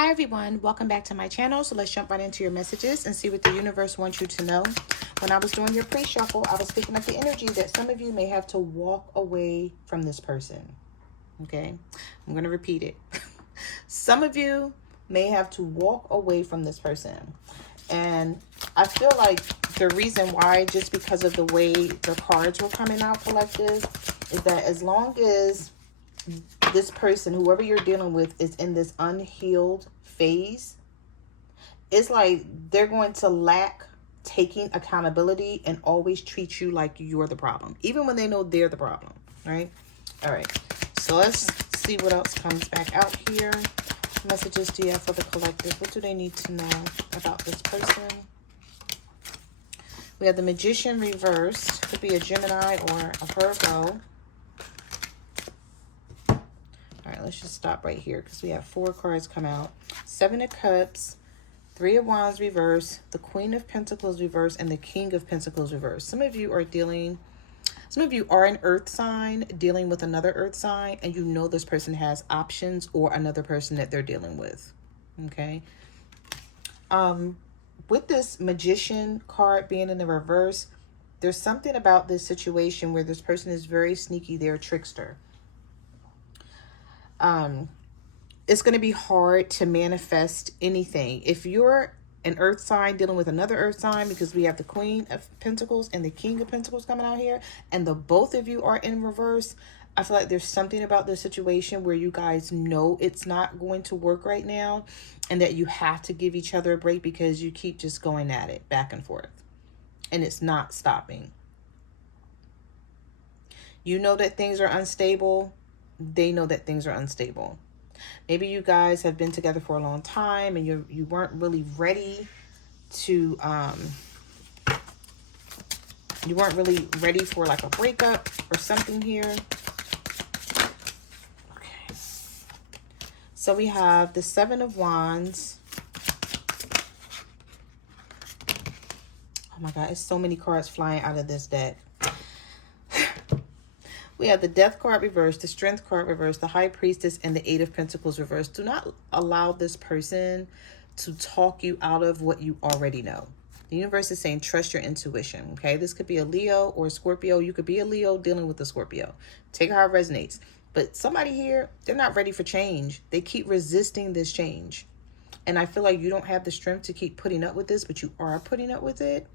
Hi everyone, welcome back to my channel. So let's jump right into your messages and see what the universe wants you to know. When I was doing your pre-shuffle, I was picking up the energy that some of you may have to walk away from this person. Okay, I'm going to repeat it. Some of you may have to walk away from this person. And I feel like the reason why, just because of the way the cards were coming out, collective, is that as long as this person, whoever you're dealing with, is in this unhealed phase, it's like they're going to lack taking accountability and always treat you like you're the problem, even when they know they're the problem, right? All right, so let's see what else comes back out here. Messages do you have for the collective? What do they need to know about this person? We have the Magician reversed. Could be a Gemini or a Virgo. All right, let's just stop right here because we have 4 cards come out. 7 of Cups, 3 of Wands reversed, the Queen of Pentacles reversed, and the King of Pentacles reversed. Some of you are an earth sign dealing with another earth sign, and you know this person has options or another person that they're dealing with. Okay. With this Magician card being in the reverse, there's something about this situation where this person is very sneaky. They're a trickster. It's going to be hard to manifest anything. If you're an earth sign dealing with another earth sign, because we have the Queen of Pentacles and the King of Pentacles coming out here, and the both of you are in reverse, I feel like there's something about this situation where you guys know it's not going to work right now, and that you have to give each other a break because you keep just going at it back and forth, and it's not stopping. You know that things are unstable. They know that things are unstable. Maybe you guys have been together for a long time and you weren't really ready to you weren't really ready for like a breakup or something here. Okay. So we have the 7 of Wands. Oh my God, it's so many cards flying out of this deck. We have the Death card reversed, the Strength card reversed, the High Priestess, and the 8 of Pentacles reversed. Do not allow this person to talk you out of what you already know. The universe is saying trust your intuition, okay? This could be a Leo or a Scorpio. You could be a Leo dealing with a Scorpio. Take how it resonates. But somebody here, they're not ready for change. They keep resisting this change. And I feel like you don't have the strength to keep putting up with this, but you are putting up with it.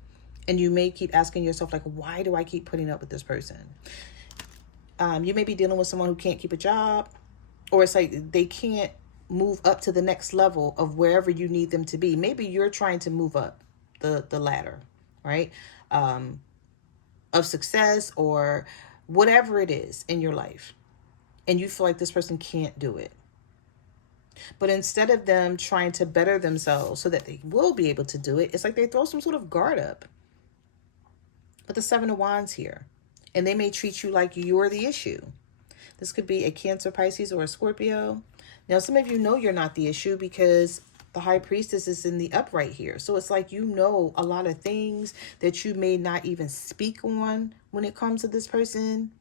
And you may keep asking yourself, like, why do I keep putting up with this person? You may be dealing with someone who can't keep a job, or it's like they can't move up to the next level of wherever you need them to be. Maybe you're trying to move up the ladder, right? Of success or whatever it is in your life. And you feel like this person can't do it. But instead of them trying to better themselves so that they will be able to do it, it's like they throw some sort of guard up. But the 7 of Wands here. And they may treat you like you're the issue. This could be a Cancer, Pisces, or a Scorpio. Now, some of you know you're not the issue because the High Priestess is in the upright here. So it's like you know a lot of things that you may not even speak on when it comes to this person.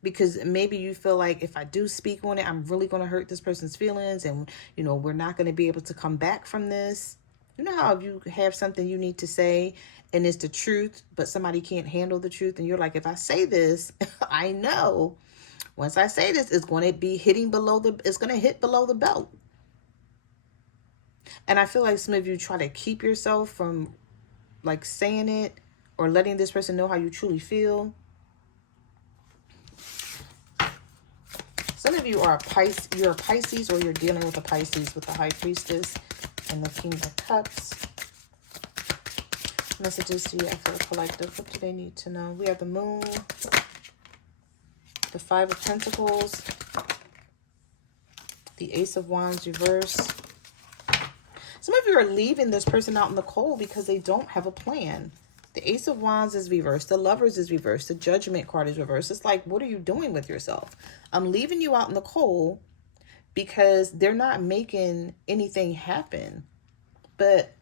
Because maybe you feel like if I do speak on it, I'm really going to hurt this person's feelings. And, you know, we're not going to be able to come back from this. You know how if you have something you need to say and it's the truth, but somebody can't handle the truth. And you're like, if I say this, I know once I say this, it's going to be hitting it's going to hit below the belt. And I feel like some of you try to keep yourself from like saying it or letting this person know how you truly feel. Some of you are you're a Pisces, or you're dealing with a Pisces with the High Priestess and the King of Cups. Messages to you for the collective. What do they need to know? We have the Moon, the 5 of Pentacles, the Ace of Wands reversed. Some of you are leaving this person out in the cold because they don't have a plan. The Ace of Wands is reversed. The Lovers is reversed. The Judgment card is reversed. It's like, what are you doing with yourself? I'm leaving you out in the cold because they're not making anything happen. But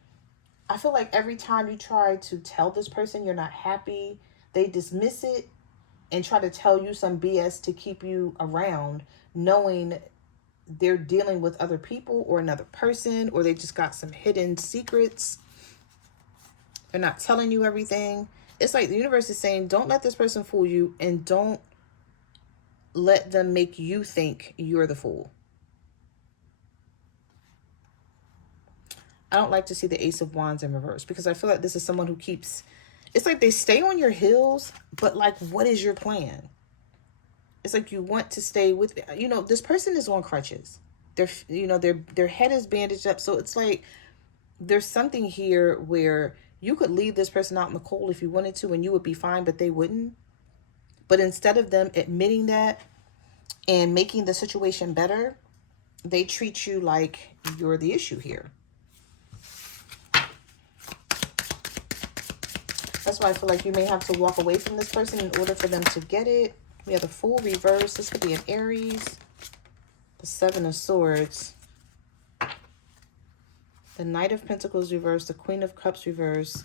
I feel like every time you try to tell this person you're not happy, they dismiss it and try to tell you some BS to keep you around, knowing they're dealing with other people or another person, or they just got some hidden secrets. They're not telling you everything. It's like the universe is saying, don't let this person fool you, and don't let them make you think you're the fool. I don't like to see the Ace of Wands in reverse, because I feel like this is someone who keeps, it's like they stay on your heels, but like, what is your plan? It's like you want to stay with, you know, this person is on crutches. They're, you know, their head is bandaged up. So it's like there's something here where you could leave this person out in the cold if you wanted to, and you would be fine, but they wouldn't. But instead of them admitting that and making the situation better, they treat you like you're the issue here. That's why I feel like you may have to walk away from this person in order for them to get it. We have the Fool reverse. This could be an Aries. The Seven of Swords. The Knight of Pentacles reverse. The Queen of Cups reverse.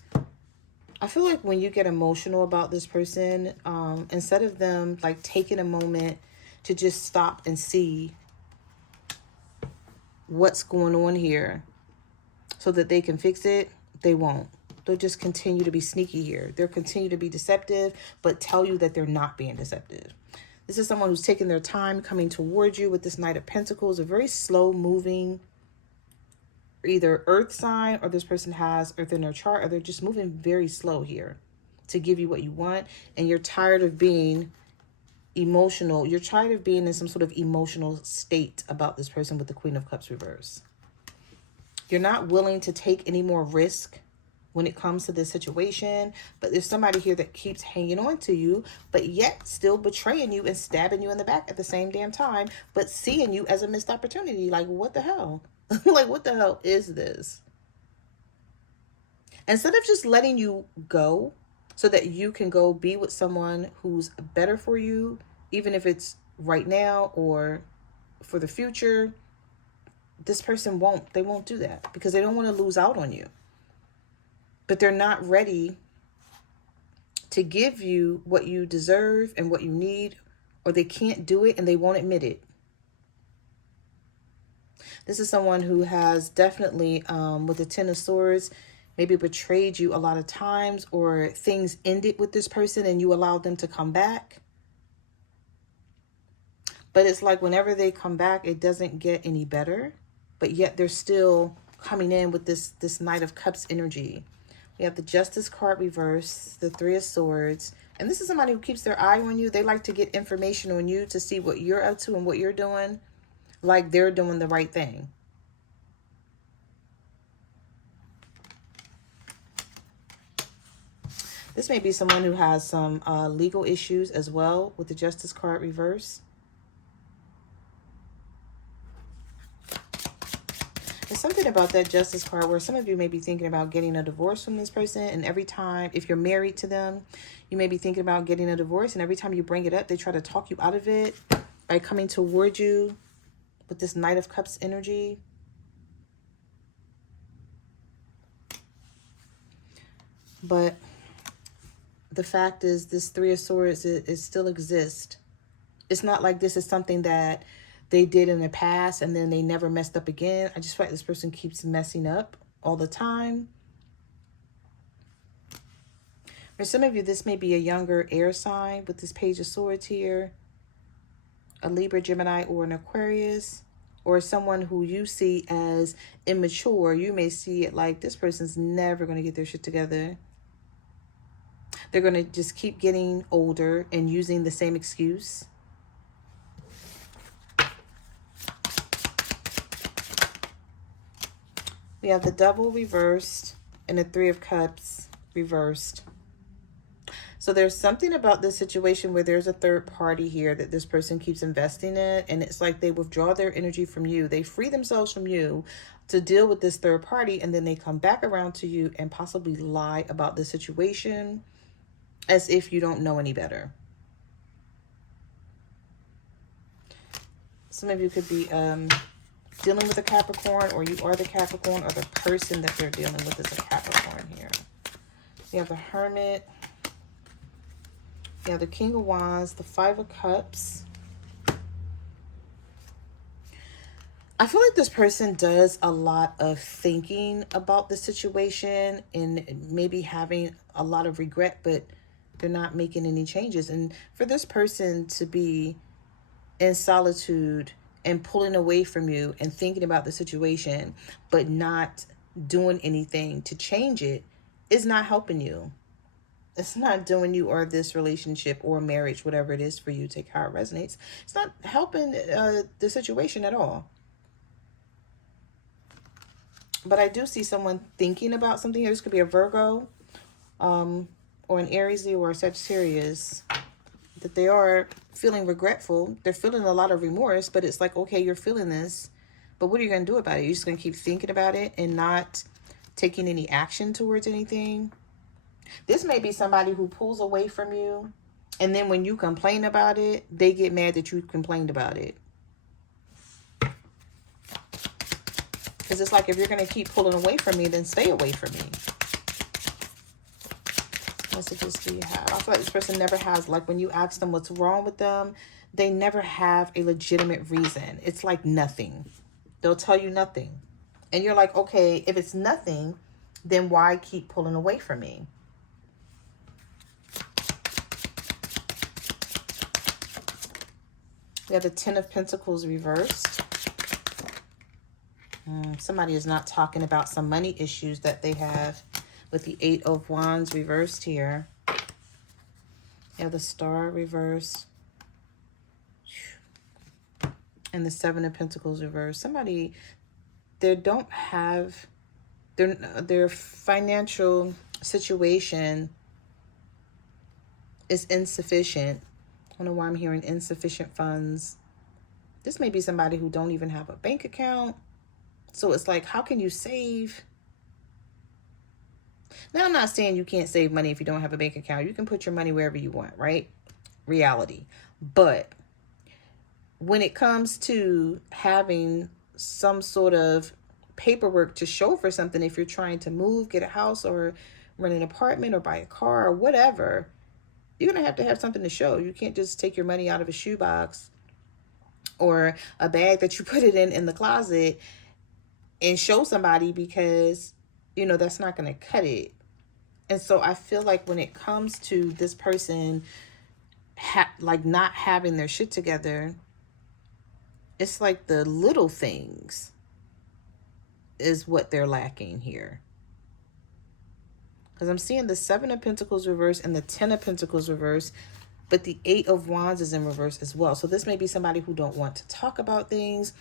I feel like when you get emotional about this person, instead of them like taking a moment to just stop and see what's going on here so that they can fix it, they won't. They'll just continue to be sneaky here. They'll continue to be deceptive, but tell you that they're not being deceptive. This is someone who's taking their time coming towards you with this Knight of Pentacles, a very slow moving, either earth sign, or this person has earth in their chart, or they're just moving very slow here to give you what you want. And you're tired of being emotional. You're tired of being in some sort of emotional state about this person with the Queen of Cups reverse. You're not willing to take any more risk when it comes to this situation, but there's somebody here that keeps hanging on to you, but yet still betraying you and stabbing you in the back at the same damn time, but seeing you as a missed opportunity. Like, what the hell? Like, what the hell is this? Instead of just letting you go so that you can go be with someone who's better for you, even if it's right now or for the future, this person won't do that because they don't want to lose out on you. But they're not ready to give you what you deserve and what you need, or they can't do it and they won't admit it. This is someone who has definitely, with the Ten of Swords, maybe betrayed you a lot of times, or things ended with this person and you allowed them to come back. But it's like whenever they come back, it doesn't get any better, but yet they're still coming in with this Knight of Cups energy. We have the Justice card reverse, the Three of Swords. And this is somebody who keeps their eye on you. They like to get information on you to see what you're up to and what you're doing, like they're doing the right thing. This may be someone who has some legal issues as well with the Justice card reverse. There's something about that Justice card where some of you may be thinking about getting a divorce from this person, and every time, if you're married to them, you may be thinking about getting a divorce, and every time you bring it up, they try to talk you out of it by coming towards you with this Knight of Cups energy. But the fact is, this Three of Swords it still exists. It's not like this is something that they did in the past and then they never messed up again. I just feel like this person keeps messing up all the time. For some of you, this may be a younger air sign with this Page of Swords here. A Libra, Gemini, or an Aquarius. Or someone who you see as immature. You may see it like this person's never going to get their shit together. They're going to just keep getting older and using the same excuse. We have the Devil reversed and the Three of Cups reversed. So there's something about this situation where there's a third party here that this person keeps investing in. And it's like they withdraw their energy from you. They free themselves from you to deal with this third party. And then they come back around to you and possibly lie about the situation as if you don't know any better. Some of you could be dealing with a Capricorn, or you are the Capricorn, or the person that they're dealing with is a Capricorn here. You have the Hermit. You have the King of Wands, the Five of Cups. I feel like this person does a lot of thinking about the situation and maybe having a lot of regret, but they're not making any changes. And for this person to be in solitude and pulling away from you and thinking about the situation, but not doing anything to change it, is not helping you. It's not doing you or this relationship or marriage, whatever it is for you, take how it resonates. It's not helping the situation at all. But I do see someone thinking about something. This could be a Virgo, or an Aries, Leo, or a Sagittarius. That they are feeling regretful. They're feeling a lot of remorse, but it's like, okay, you're feeling this, but what are you going to do about it? You're just going to keep thinking about it and not taking any action towards anything. This may be somebody who pulls away from you, and then when you complain about it, they get mad that you complained about it. Because it's like, if you're going to keep pulling away from me, then stay away from me. Messages do you have? I feel like this person never has, like when you ask them what's wrong with them, they never have a legitimate reason. It's like nothing. They'll tell you nothing. And you're like, okay, if it's nothing, then why keep pulling away from me? We have the Ten of Pentacles reversed. Somebody is not talking about some money issues that they have with the Eight of Wands reversed here. You have the Star reversed. And the Seven of Pentacles reversed. Somebody, they don't have, their financial situation is insufficient. I don't know why I'm hearing insufficient funds. This may be somebody who don't even have a bank account. So it's like, how can you save? Now, I'm not saying you can't save money if you don't have a bank account. You can put your money wherever you want, right? Reality. But when it comes to having some sort of paperwork to show for something, if you're trying to move, get a house, or rent an apartment, or buy a car, or whatever, you're going to have something to show. You can't just take your money out of a shoebox or a bag that you put it in the closet and show somebody, because, you know, that's not going to cut it. And so I feel like when it comes to this person, like not having their shit together, it's like the little things is what they're lacking here. Because I'm seeing the Seven of Pentacles reverse and the Ten of Pentacles reverse, but the Eight of Wands is in reverse as well. So this may be somebody who don't want to talk about things.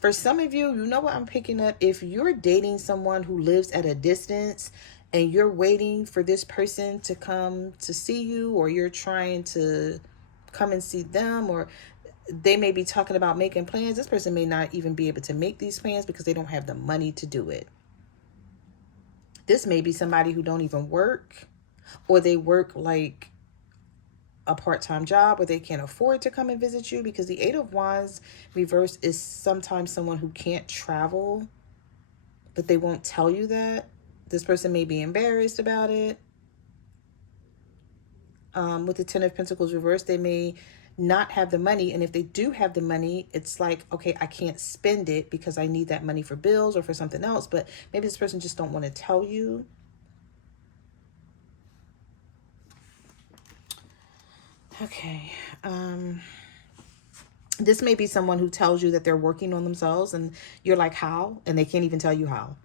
For some of you, you know what I'm picking up? If you're dating someone who lives at a distance and you're waiting for this person to come to see you, or you're trying to come and see them, or they may be talking about making plans. This person may not even be able to make these plans because they don't have the money to do it. This may be somebody who don't even work, or they work like a part-time job, or they can't afford to come and visit you, because the Eight of Wands reverse is sometimes someone who can't travel, but they won't tell you that. This person may be embarrassed about it. With the Ten of Pentacles reverse, they may not have the money, and if they do have the money, it's like, okay, I can't spend it because I need that money for bills or for something else, but maybe this person just don't want to tell you. Okay. This may be someone who tells you that they're working on themselves, and you're like, how? And they can't even tell you how.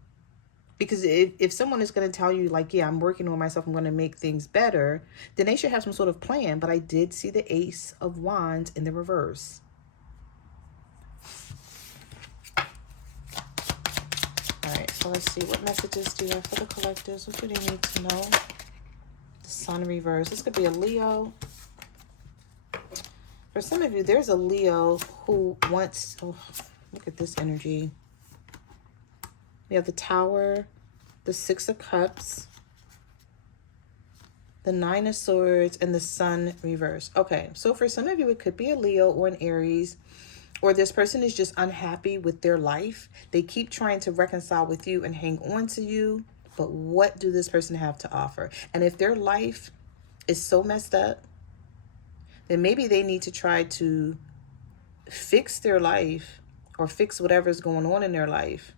Because if someone is going to tell you, like, yeah, I'm working on myself, I'm going to make things better, then they should have some sort of plan. But I did see the Ace of Wands in the reverse. All right, so let's see. What messages do you have for the collectors? What do they need to know? The Sun reverse. This could be a Leo. For some of you, there's a Leo who wants... Oh, look at this energy. We have the Tower, the Six of Cups, the Nine of Swords, and the Sun reverse. Okay, so for some of you, it could be a Leo or an Aries, or this person is just unhappy with their life. They keep trying to reconcile with you and hang on to you, but what do this person have to offer? And if their life is so messed up, then maybe they need to try to fix their life or fix whatever's going on in their life.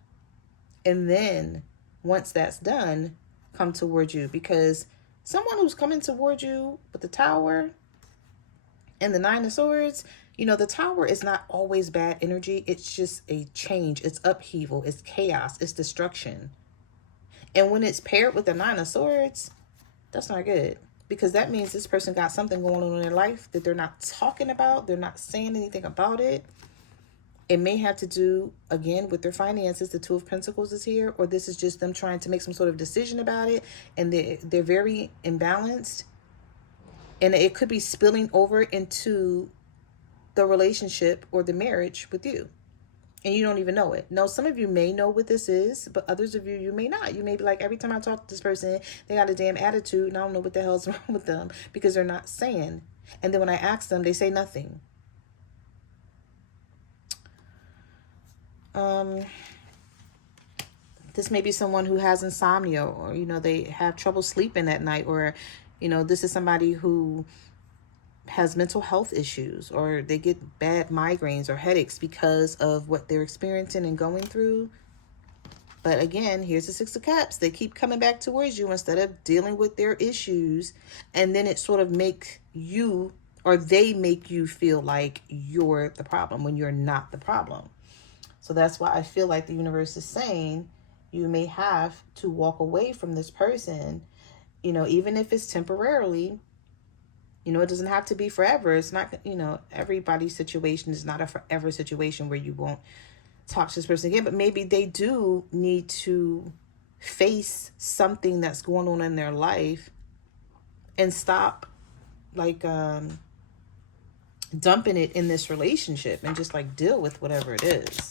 And then once that's done, come towards you. Because someone who's coming towards you with the Tower and the Nine of Swords, you know, the Tower is not always bad energy. It's just a change. It's upheaval. It's chaos. It's destruction. And when it's paired with the Nine of Swords, that's not good. Because that means this person got something going on in their life that they're not talking about. They're not saying anything about it. It may have to do, again, with their finances. The Two of Pentacles is here. Or this is just them trying to make some sort of decision about it. And they're very imbalanced. And it could be spilling over into the relationship or the marriage with you. And you don't even know it. Now, some of you may know what this is, but others of you, you may not. You may be like, every time I talk to this person, they got a damn attitude, and I don't know what the hell's wrong with them because they're not saying. And then when I ask them, they say nothing. This may be someone who has insomnia, or, you know, they have trouble sleeping at night, or, you know, this is somebody who has mental health issues, or they get bad migraines or headaches because of what they're experiencing and going through. But again, here's the Six of Cups. They keep coming back towards you instead of dealing with their issues. And then it sort of makes you, or they make you feel like you're the problem when you're not the problem. So that's why I feel like the universe is saying you may have to walk away from this person, you know, even if it's temporarily. You know, it doesn't have to be forever. It's not, you know, everybody's situation is not a forever situation where you won't talk to this person again. But maybe they do need to face something that's going on in their life and stop, like, dumping it in this relationship and just, like, deal with whatever it is.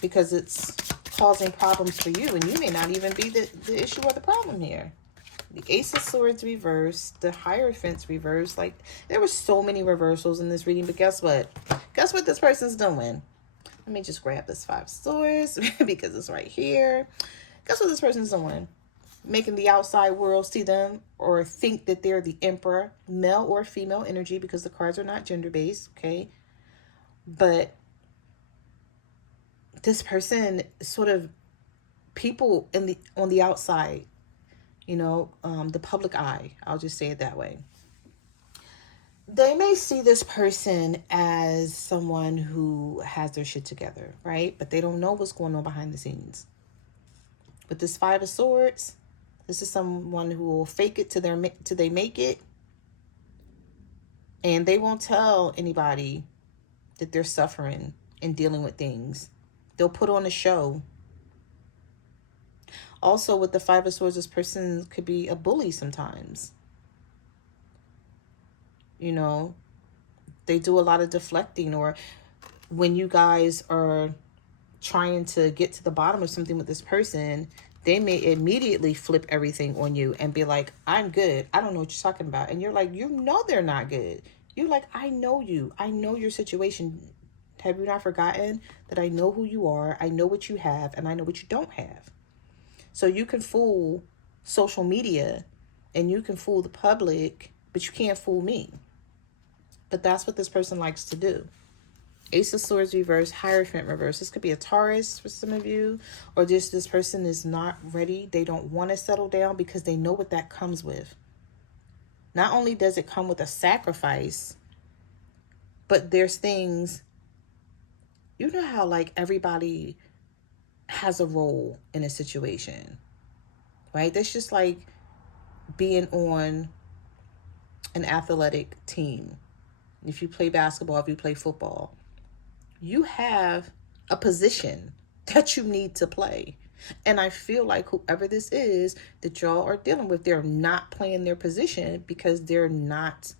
Because it's causing problems for you, and you may not even be the issue or the problem here. The Ace of Swords reversed, the Hierophant reversed. Like, there were so many reversals in this reading, but guess what? Guess what this person's doing? Let me just grab this Five of Swords because it's right here. Guess what this person's doing? Making the outside world see them or think that they're the Emperor, male or female energy, because the cards are not gender-based, okay? But this person sort of, people on the outside, you know, the public eye, I'll just say it that way. They may see this person as someone who has their shit together, right? But they don't know what's going on behind the scenes. With this Five of Swords, this is someone who will fake it till they make it. And they won't tell anybody that they're suffering and dealing with things. They'll put on a show. Also, with the Five of Swords, this person could be a bully sometimes. You know, they do a lot of deflecting, or when you guys are trying to get to the bottom of something with this person, they may immediately flip everything on you and be like, I'm good. I don't know what you're talking about. And you're like, you know they're not good. You're like, I know you. I know your situation. Have you not forgotten that I know who you are? I know what you have, and I know what you don't have. So you can fool social media and you can fool the public, but you can't fool me. But that's what this person likes to do. Ace of Swords reverse, Hierophant reverse. This could be a Taurus for some of you, or just this person is not ready. They don't want to settle down because they know what that comes with. Not only does it come with a sacrifice, but there's things, you know how like everybody has a role in a situation, right? That's just like being on an athletic team. If you play basketball, if you play football, you have a position that you need to play. And I feel like whoever this is that y'all are dealing with, they're not playing their position because they're not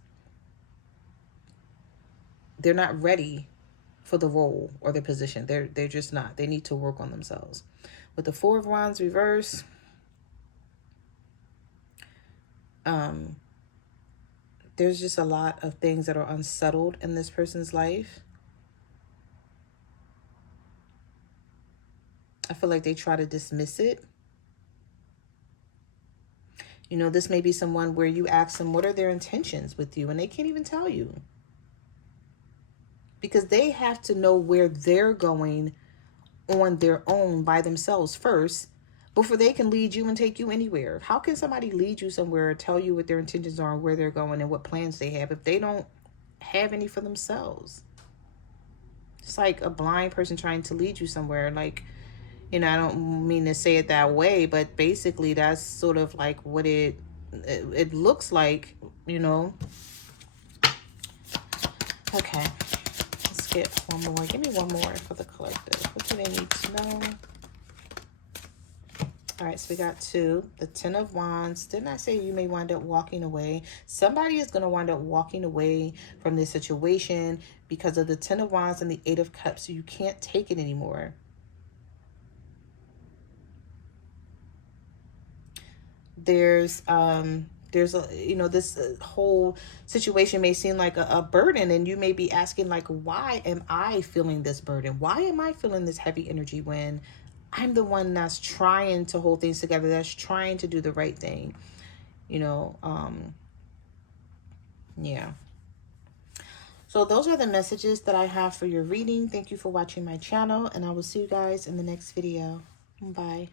ready for the role or the position. They're just not. They need to work on themselves. With the Four of Wands reverse, there's just a lot of things that are unsettled in this person's life. I feel like they try to dismiss it. You know, this may be someone where you ask them what are their intentions with you, and they can't even tell you. because they have to know where they're going on their own by themselves first before they can lead you and take you anywhere. How can somebody lead you somewhere, tell you what their intentions are, where they're going, and what plans they have if they don't have any for themselves? It's like a blind person trying to lead you somewhere. Like, you know, I don't mean to say it that way, but basically that's sort of like what it looks like, you know. Okay, let's get one more. Give me one more for the collective. What do they need to know? All right, so we got 2. The 10 of Wands. Didn't I say you may wind up walking away? Somebody is going to wind up walking away from this situation because of the 10 of Wands and the 8 of Cups. So you can't take it anymore. There's a, you know, this whole situation may seem like a burden, and you may be asking, like, why am I feeling this burden? Why am I feeling this heavy energy when I'm the one that's trying to hold things together, that's trying to do the right thing, you know? Yeah. So those are the messages that I have for your reading. Thank you for watching my channel, and I will see you guys in the next video. Bye.